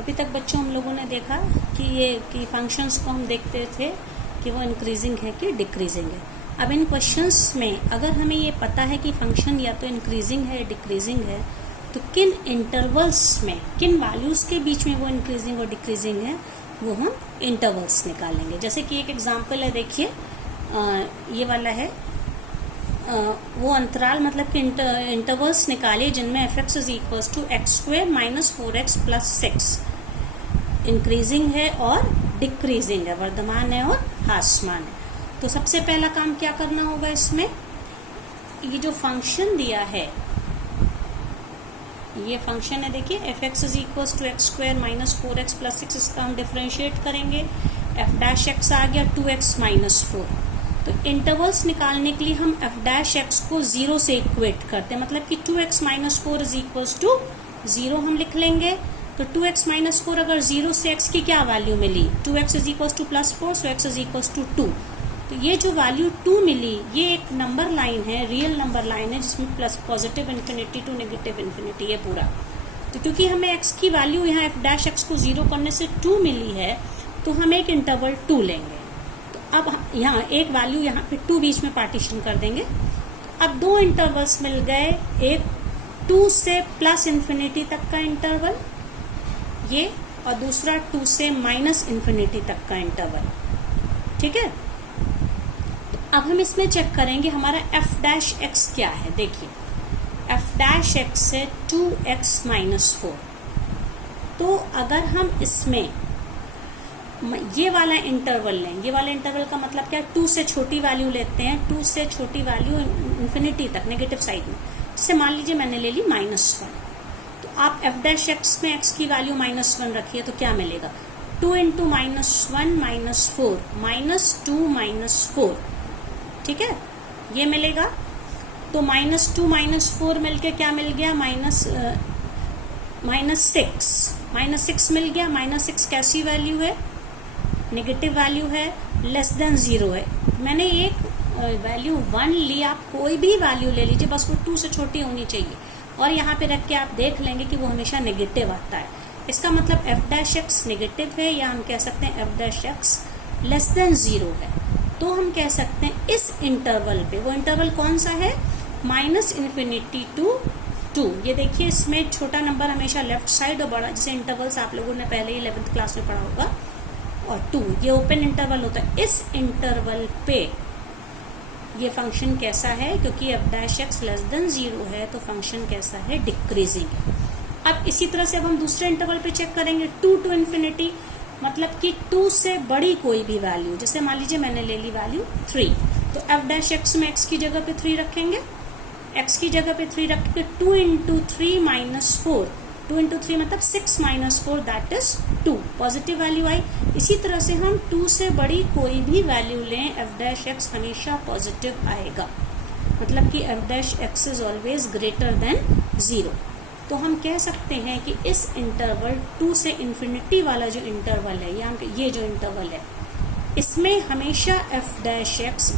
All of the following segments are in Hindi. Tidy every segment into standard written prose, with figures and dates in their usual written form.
अभी तक बच्चों हम लोगों ने देखा कि फंक्शंस को हम देखते थे कि वो इंक्रीजिंग है कि डिक्रीजिंग है। अब इन क्वेश्चंस में अगर हमें ये पता है कि फंक्शन या तो इंक्रीजिंग है डिक्रीजिंग है, तो किन इंटरवल्स में, किन वैल्यूज के बीच में वो इंक्रीजिंग और डिक्रीजिंग है, वो हम इंटरवल्स निकालेंगे। जैसे कि एक एग्जांपल है, देखिए ये वाला है, वो अंतराल मतलब कि इंटरवल्स निकालिए जिनमें f(x) is equal to x² minus 4x plus 6 increasing है और डिक्रीजिंग है, वर्धमान है और ह्रासमान है। तो सबसे पहला काम क्या करना होगा, इसमें ये जो फंक्शन दिया है, ये फंक्शन है, देखिए f(x) is equal to x² minus 4x plus 6, इसका हम डिफरेंशिएट करेंगे, f' आ गया 2x माइनस 4। तो इंटरवल्स निकालने के लिए हम f' को 0 से इक्वेट करते हैं, मतलब कि 2x minus 4 is equal to 0 हम लिख लेंगे। तो 2x माइनस 4 अगर 0 से x की क्या वैल्यू मिली, 2x is equal to plus 4, so x is equal to 2। तो ये जो वैल्यू 2 मिली, ये एक नंबर लाइन है, रियल नंबर लाइन है, जिसमें plus positive infinity to negative infinity है पूरा। तो क्योंकि हमें x की वैल्यू यहाँ f' को 0 करने से 2 मिली है, तो हम एक इंटरवल 2 लेंगे। अब यहाँ एक वैल्यू यहाँ पे 2 बीच में पार्टीशन कर देंगे। अब दो इंटरवल्स मिल गए, एक 2 से प्लस इन्फिनिटी तक का इंटरवल ये, और दूसरा 2 से माइनस इन्फिनिटी तक का इंटरवल, ठीक है। तो अब हम इसमें चेक करेंगे हमारा f' क्या है। देखिए f' है 2x माइनस 4। तो अगर हम इसमें ये वाला इंटरवल लें, ये वाला इंटरवल का मतलब क्या, 2 से छोटी वैल्यू लेते हैं, 2 से छोटी वैल्यू इन्फिनिटी तक नेगेटिव साइड में, जैसे मान लीजिए मैंने ले ली -1। तो आप f' में x की वैल्यू -1 रखिए, तो क्या मिलेगा, 2 इंटू -1 -4 -2 -4, ठीक है, ये मिलेगा। तो -2 -4 मिलके क्या मिल गया, -6 मिल गया। -6 कैसी वैल्यू है, नेगेटिव वैल्यू है, लेस देन 0 है। मैंने एक वैल्यू 1 ली, आप कोई भी वैल्यू ले लीजिए, बस वो 2 से छोटी होनी चाहिए, और यहाँ पे रख के आप देख लेंगे कि वो हमेशा नेगेटिव आता है। इसका मतलब f' नेगेटिव है, या हम कह सकते हैं f' लेस देन 0 है। तो हम कह सकते हैं इस इंटरवल पे, वो इंटरवल कौन सा है, -∞ टू 2। ये देखिए, इसमें छोटा नंबर हमेशा लेफ्ट साइड और बड़ा, जैसे इंटरवल्स आप लोगों ने पहले ही 11th क्लास में पढ़ा होगा, और 2 ये ओपन इंटरवल होता है। इस इंटरवल पे ये फंक्शन कैसा है, क्योंकि f' लेस देन 0 है, तो फंक्शन कैसा है, डिक्रीजिंग है। अब इसी तरह से अब हम दूसरे इंटरवल पे चेक करेंगे, 2 टू इन्फिनिटी, मतलब कि 2 से बड़ी कोई भी वैल्यू, जैसे मान लीजिए मैंने ले ली वैल्यू 3, तो f' में x की जगह पे 3 रखेंगे, x की जगह पे 3 रख के 2 इंटू 3 माइनस 4, 2 इंटू 3 मतलब 6 minus 4, that is 2, positive value आई। इसी तरह से हम 2 से बड़ी कोई भी वैल्यू लें, f' हमेशा पॉजिटिव आएगा, मतलब कि f' is always greater than 0। तो हम कह सकते हैं कि इस इंटरवल 2 से इन्फिनिटी वाला जो इंटरवल है, या ये जो इंटरवल है, इसमें हमेशा f'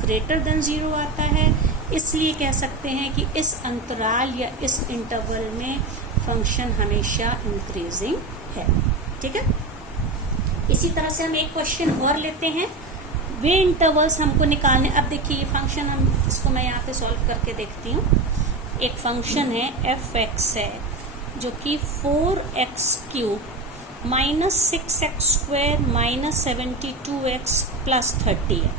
ग्रेटर देन 0 आता है। इसलिए कह सकते हैं कि इस अंतराल या इस इंटरवल में फंक्शन हमेशा इंक्रीजिंग है, ठीक है। इसी तरह से हम एक क्वेश्चन और लेते हैं, वे इंटरवल्स हमको निकालने। अब देखिए ये फंक्शन, हम इसको मैं यहाँ पे सॉल्व करके देखती हूँ। एक फंक्शन है f(x) है, जो कि 4x³ -6x² -72x प्लस 30 है।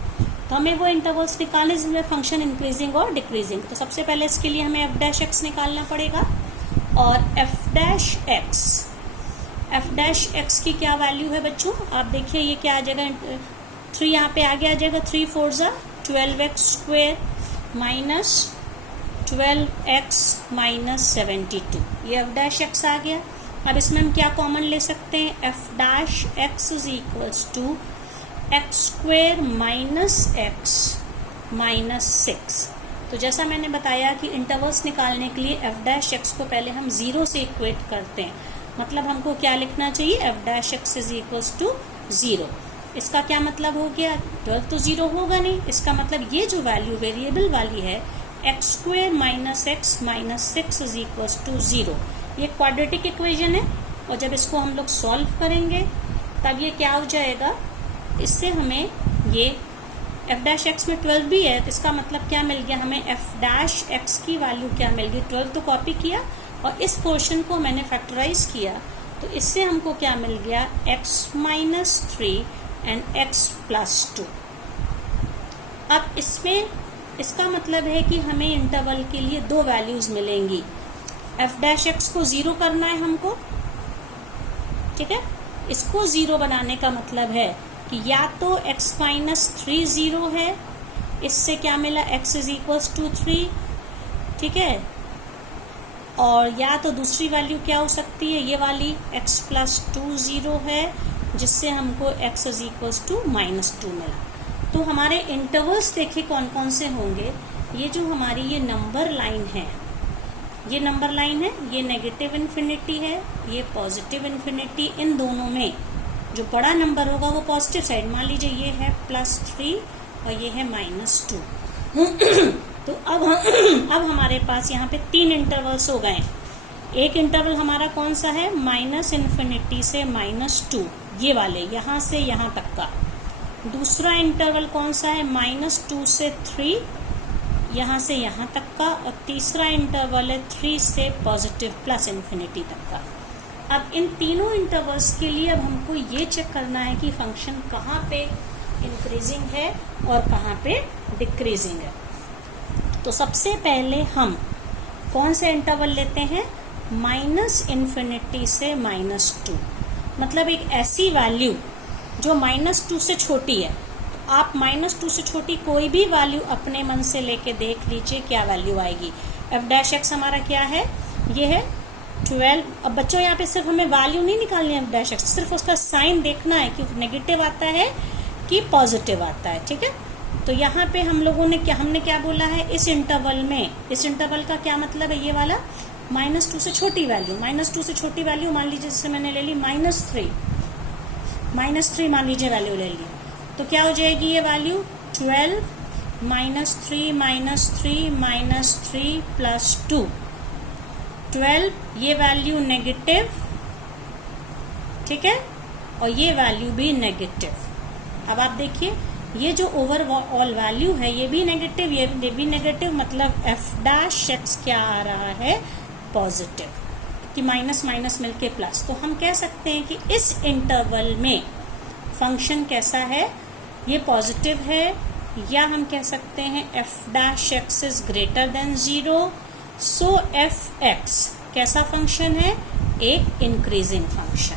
तो हमें वो इंटरवल्स निकालने जिसमें फंक्शन इंक्रीजिंग और डिक्रीजिंग। तो सबसे पहले इसके लिए हमें f' निकालना पड़ेगा, और f' की क्या वैल्यू है बच्चों, आप देखिए ये क्या आ जाएगा, 3 यहाँ पे आगे आ जाएगा, 3 4 12x² -12x -72, ये f' आ गया। अब इसमें हम क्या कॉमन ले सकते हैं, f' is equals to x² minus x minus 6। तो जैसा मैंने बताया कि इंटरवल्स निकालने के लिए f' को पहले हम 0 से इक्वेट करते हैं, मतलब हमको क्या लिखना चाहिए, f' इज इक्वल्स टू 0। इसका क्या मतलब हो गया, 12 तो 0 होगा नहीं, इसका मतलब ये जो वैल्यू वेरिएबल वाली है x² minus x minus 6 is equals to 0, ये क्वाड्रेटिक इक्वेशन है। और जब इसको हम लोग सॉल्व करेंगे तब ये क्या हो जाएगा, इससे हमें ये एफ डैश एक्स में 12 भी है, तो इसका मतलब क्या मिल गया हमें, एफ डैश एक्स की वैल्यू क्या मिल गई, 12 तो कॉपी किया और इस पोर्शन को मैंने फैक्टराइज किया, तो इससे हमको क्या मिल गया, x-3 एंड x+2। अब इसमें इसका मतलब है कि हमें इंटरवल के लिए दो वैल्यूज मिलेंगी, एफ डैश एक्स को 0 करना है हमको, ठीक है। इसको 0 बनाने का मतलब है कि या तो x-3 0 है, इससे क्या मिला, x = 3, ठीक है, और या तो दूसरी वैल्यू क्या हो सकती है, ये वाली x+2 0 है, जिससे हमको x = -2 मिला। तो हमारे इंटरवल्स देखिए कौन कौन से होंगे, ये जो हमारी ये नंबर लाइन है, ये नंबर लाइन है, ये नेगेटिव इन्फिनिटी है, ये पॉजिटिव इन्फिनिटी, इन दोनों में जो बड़ा नंबर होगा वो पॉजिटिव साइड, मान लीजिए ये है +3 और ये है -2। तो अब हमारे पास यहाँ पे 3 इंटरवल्स हो गए। एक इंटरवल हमारा कौन सा है, -∞ से -2, ये वाले यहाँ से यहाँ तक का। दूसरा इंटरवल कौन सा है, -2 से 3, यहाँ से यहाँ तक का। और तीसरा इंटरवल है 3 से पॉजिटिव +∞ तक का। अब इन तीनों इंटरवल्स के लिए अब हमको ये चेक करना है कि फंक्शन कहाँ पे इंक्रीजिंग है और कहाँ पे डिक्रीजिंग है। तो सबसे पहले हम कौन से इंटरवल लेते हैं, -∞ से -2, मतलब एक ऐसी वैल्यू जो -2 से छोटी है। तो आप -2 से छोटी कोई भी वैल्यू अपने मन से लेके देख लीजिए क्या वैल्यू आएगी। एफ डैश एक्स हमारा क्या है, ये है 12। अब बच्चों यहाँ पे सिर्फ हमें वैल्यू नहीं निकालनी है एफ डैश एक्स, सिर्फ उसका साइन देखना है कि नेगेटिव आता है कि पॉजिटिव आता है, ठीक है। तो यहाँ पे हमने क्या बोला है, इस इंटरवल में, इस इंटरवल का क्या मतलब है, ये वाला -2 से छोटी वैल्यू, -2 से छोटी वैल्यू मान लीजिए, जैसे मैंने ले ली -3 मान लीजिए वैल्यू ले ली, तो क्या हो जाएगी ये वैल्यू 12 -3 +2, 12, ये वैल्यू नेगेटिव, ठीक है, और ये वैल्यू भी नेगेटिव। अब आप देखिए ये जो ओवरऑल वैल्यू है ये भी नेगेटिव, ये भी नेगेटिव, मतलब एफ डैश एक्स क्या आ रहा है, पॉजिटिव, कि माइनस माइनस मिलके प्लस। तो हम कह सकते हैं कि इस इंटरवल में फंक्शन कैसा है, ये पॉजिटिव है, या हम कह सकते हैं F dash x is greater than 0, so F x कैसा फंक्शन है, एक इंक्रीजिंग फंक्शन,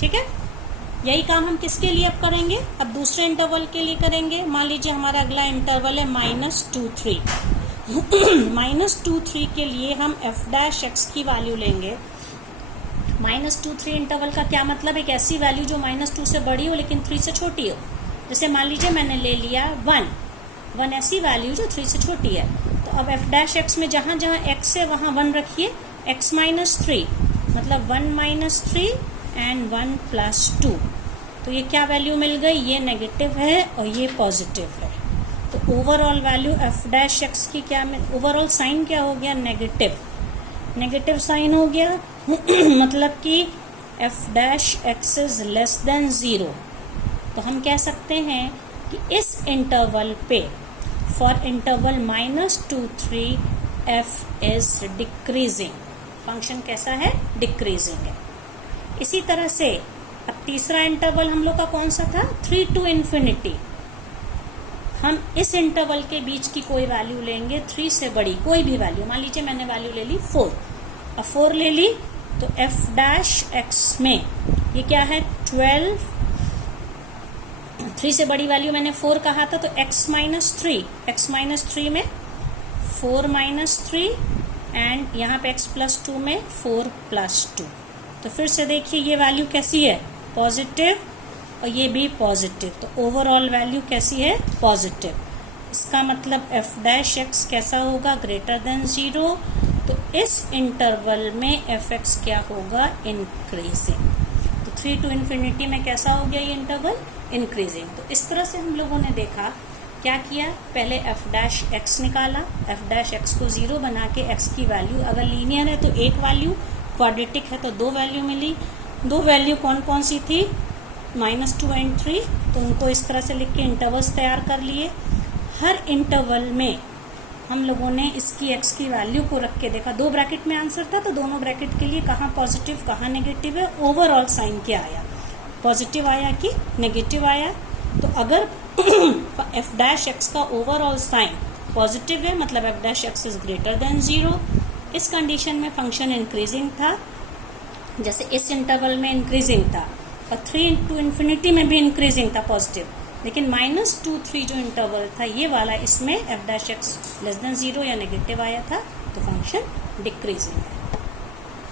ठीक है। यही काम हम किसके लिए अब करेंगे, अब दूसरे इंटरवल के लिए करेंगे। मान लीजिए हमारा अगला इंटरवल है -2 -3 के लिए हम एफ डैश एक्स की वैल्यू लेंगे। -2 इंटरवल का क्या मतलब, एक ऐसी वैल्यू जो -2 से बड़ी हो लेकिन 3 से छोटी हो। जैसे मान लीजिए मैंने ले लिया 1 ऐसी वैल्यू जो 3 से छोटी है। तो अब एफ डैश एक्स में जहां जहां x है वहां 1 रखिए, x-3 मतलब 1 - 3 एंड 1 + 2। तो ये क्या वैल्यू मिल गई, ये नेगेटिव है और ये पॉजिटिव है। तो overall value F dash x की क्या, ओवरऑल साइन क्या हो गया, नेगेटिव साइन हो गया मतलब कि F dash x is less than 0। तो हम कह सकते हैं कि इस इंटरवल पे, for interval -2 3, F is decreasing, function कैसा है, डिक्रीजिंग है। इसी तरह से अब तीसरा इंटरवल हम लोग का कौन सा था, 3 to ∞। हम इस इंटरवल के बीच की कोई वैल्यू लेंगे, 3 से बड़ी कोई भी वैल्यू, मान लीजिए मैंने वैल्यू ले ली 4। अब 4 ले ली तो एफ डैश एक्स में ये क्या है, 12, 3 से बड़ी वैल्यू मैंने 4 कहा था, तो x-3 में 4 - 3 एंड यहाँ पे x+2 में 4 + 2। तो फिर से देखिए ये वैल्यू कैसी है, पॉजिटिव, और ये भी पॉजिटिव। तो ओवरऑल वैल्यू कैसी है, पॉजिटिव। इसका मतलब एफ डैश एक्स कैसा होगा, ग्रेटर देन 0। तो इस इंटरवल में एफ एक्स क्या होगा, इंक्रीजिंग। तो 3 to ∞ में कैसा हो गया ये इंटरवल, इंक्रीजिंग। तो इस तरह से हम लोगों ने देखा, क्या किया, पहले एफ डैश एक्स निकाला, एफ डैश एक्स को 0 बना के एक्स की वैल्यू अगर लीनियर है तो एक वैल्यू, क्वाड्रेटिक है तो 2 वैल्यू मिली। 2 वैल्यू कौन कौन सी थी, -2 एंड 3, तो उनको इस तरह से लिख के इंटरवल्स तैयार कर लिए। हर इंटरवल में हम लोगों ने इसकी x की वैल्यू को रख के देखा। 2 ब्रैकेट में आंसर था तो दोनों ब्रैकेट के लिए कहाँ पॉजिटिव कहाँ नेगेटिव है, ओवरऑल साइन क्या आया, पॉजिटिव आया कि नेगेटिव आया। तो अगर f डैश x का ओवरऑल साइन पॉजिटिव है मतलब f dash x is greater than 0। इस कंडीशन में फंक्शन इंक्रीजिंग था, जैसे इस इंटरवल में इंक्रीजिंग था, और 3 to इंफिनिटी में भी इंक्रीजिंग था पॉजिटिव, लेकिन -2 3 जो इंटरवल था ये वाला, इसमें f dash x less than 0 या नेगेटिव आया था, तो फंक्शन डिक्रीजिंग है।